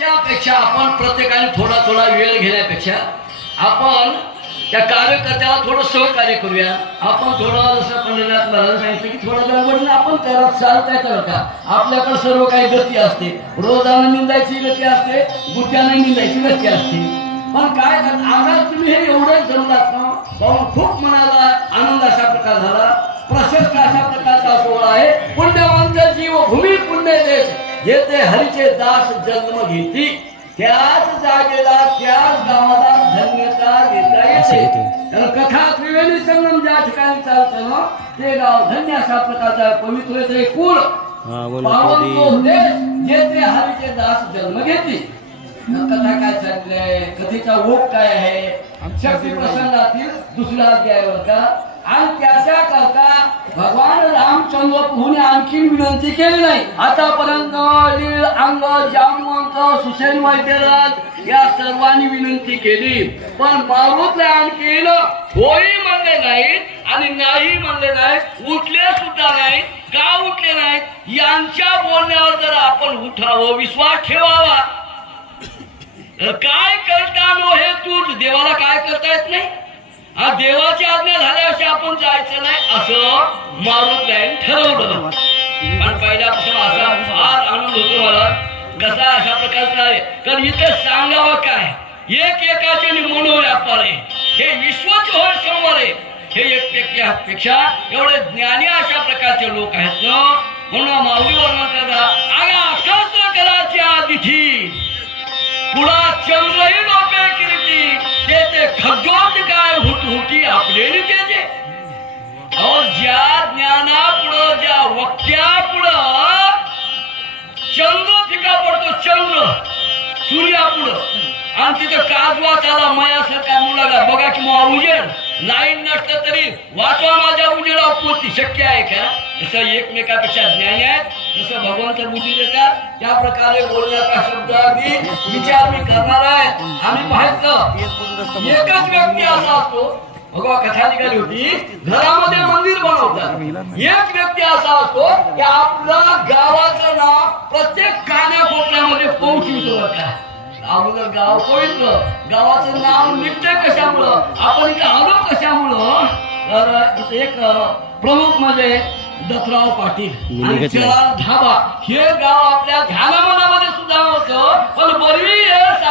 त्यापेक्षा आपण प्रत्येकाने थोडा थोडा वेळ घेण्यापेक्षा आपण त्या कार्यकर्त्याला थोडं सहकार्य करूया. आपण थोडं जसं पंढरीनाथ महाराज सांगितलं की थोडं गडबडीनं आपण त्याला चालतायचं येतं का? आपल्याकडे सर्व काही गती असते. रोजानं निंदायची गती असते गुट्यानं निंदायची गती असते. पण काय करत तुम्ही हे एवढंच जमलात ना पाहून खूप मनाला आनंद अशा प्रकार झाला. प्रशस्त अशा प्रकारचा सोहळा आहे. पुण्यवंत जीव भूमी येथे हरीचे दास जन्म घेती त्याच जागेला त्याच गावाला धन्यता देता येते. तर कथा त्रिवेणी संगम ज्या ठिकाणी चालतं ना ते गाव धन्य अशा प्रकारचा पवित्र बोल पावन तो देश जेथे हरीचे दास जन्म घेते. कथा काय चालली आहे? कथेचा ओघ काय आहे? शक्ती प्रसंगातील दुसरा अध्याय का? आणि त्याच्या करता भगवान रामचंद्र पुणे आणखी विनंती केली नाही. आतापर्यंत लीळ अंग जामवंत सुसेन वैद्यराज या सर्वांनी विनंती केली. पण मारुतला आणखी होई म्हणले नाहीत आणि नाही म्हणले नाहीत उठले सुद्धा नाहीत का उठले नाहीत. यांच्या बोलण्यावर जर आपण उठावं विश्वास ठेवावा. तर काय करता हे तू देवाला काय करता येत नाही? हा देवाची आज्ञा झाल्याशिवाय आपण जायचं नाही असं मारून ठरवलं. पण पहिल्यापासून असा फार आनंद होतो मला. कसा अशा प्रकारचा आहे? कारण इथे सांगावं काय? एक एकाचे मनोव्यापार आहे. हे विश्वच होय समोर आहे. हे एकपेक्षा एवढे ज्ञानी अशा प्रकारचे लोक आहेत ना? म्हणून माऊली वर्णन करतात आगा सहस्र कलाची आदिठी पुढा चंद्रही लोपे किरीटी ते ते खज्जोत काय ज्ञाना पुढं ज्या वक्त्या पुढं चंद्र फिका पडतो चंद्र. सूर्या पुढं आणि तिथं काजवा चाला मायासारखा मुलाला बघा की मग उजेड. लाईन नसलं तरी. वाचवा माझ्या उजेडा पोती. शक्य आहे का? जसं एकमेकापेक्षा ज्ञानी आहेत जसं भगवंत बुद्धी देतात त्या प्रकारे बोलण्याचा शब्द आम्ही विचार मी करणार आहे. आम्ही पाहिलं. एकच व्यक्ती असा असतो कथा निघाली होती. घरामध्ये मंदिर बनवतात. एक व्यक्ती असा असतो की आपलं गावाचं नाव प्रत्येक कानाकोपऱ्यामध्ये पोहोचवितो बरं का अगोदर गाव पवित्र. गावाचं नाव निघतंय कशामुळं? आपण इथं आलो कशामुळं? तर इथे एक प्रमुख म्हणजे दत्तराव पाटील. आणि धाबा. हे गाव आपल्या ध्यानामनामध्ये सुद्धा होतं पण बरी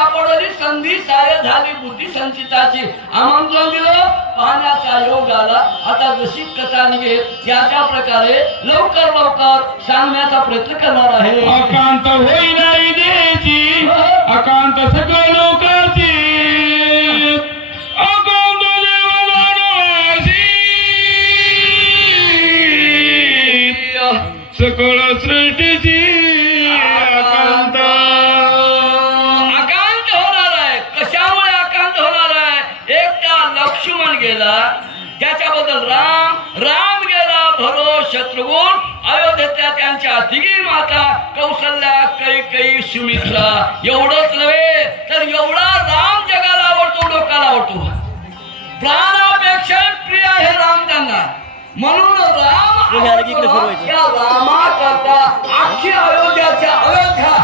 सापडली संधी साय झाली बुद्धी संचिताची. आमंत्रण दिलं पाहण्याचा योग आला आता जशी कथा निघेल त्याच्या प्रकारे लवकर लवकर सांगण्याचा प्रयत्न करणार आहे. अकांत होईना विदेची अकांत सगळ लोकाची. अकांत देवदासी सकळ सृष्टीची. गेला त्याच्याबद्दल राम राम गेला भरो शत्रुघ्न अयोध्येतल्या त्यांच्या तिघी माता कौशल्या कैकई सुमित्रा. एवढंच नव्हे तर एवढा राम जगाला आवडतो लोकाला आवडतो. प्राणापेक्षा प्रिय आहे राम त्यांना. म्हणून राम की. या रामाकरता अख्खी अयोध्याच्या अयोध्या.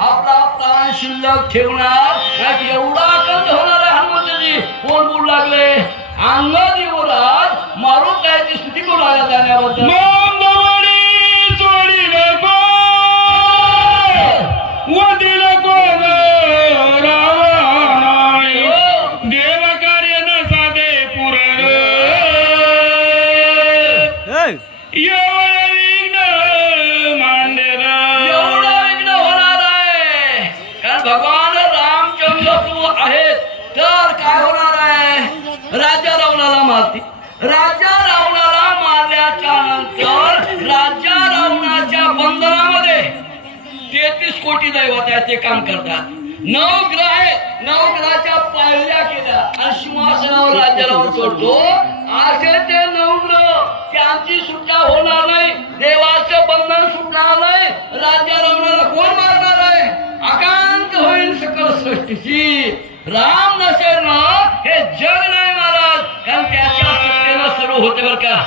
आपला प्राण शिल्लक ठेवणार. एवढा आकंद होणार आहे हनुमंतजी. कोण बोलू लागले? अंग युवराज मारून जायची स्तुती करू लागला जाण्याबद्दल? राजा रावणाला मारल्याच्या नंतर राजा रावणाच्या बंधनामध्ये तेहतीस कोटी दैवत आहेत ते काम करतात. नऊ ग्रह आहेत नऊ ग्रहाच्या पायऱ्या केल्या. आणि सिंहासनावर राज्य राहून सोडतो असे ते नऊ ग्रह त्यांची सुटका होणार नाही देवाचं बंधन सुटणार नाही राज्य रावणाला कोण मारणार आहे अकांत होईल सकल सृष्टीची. राम नसेल ना हे जग नाही महाराज कारण त्याच सत्तेनं सर्व होते बरं का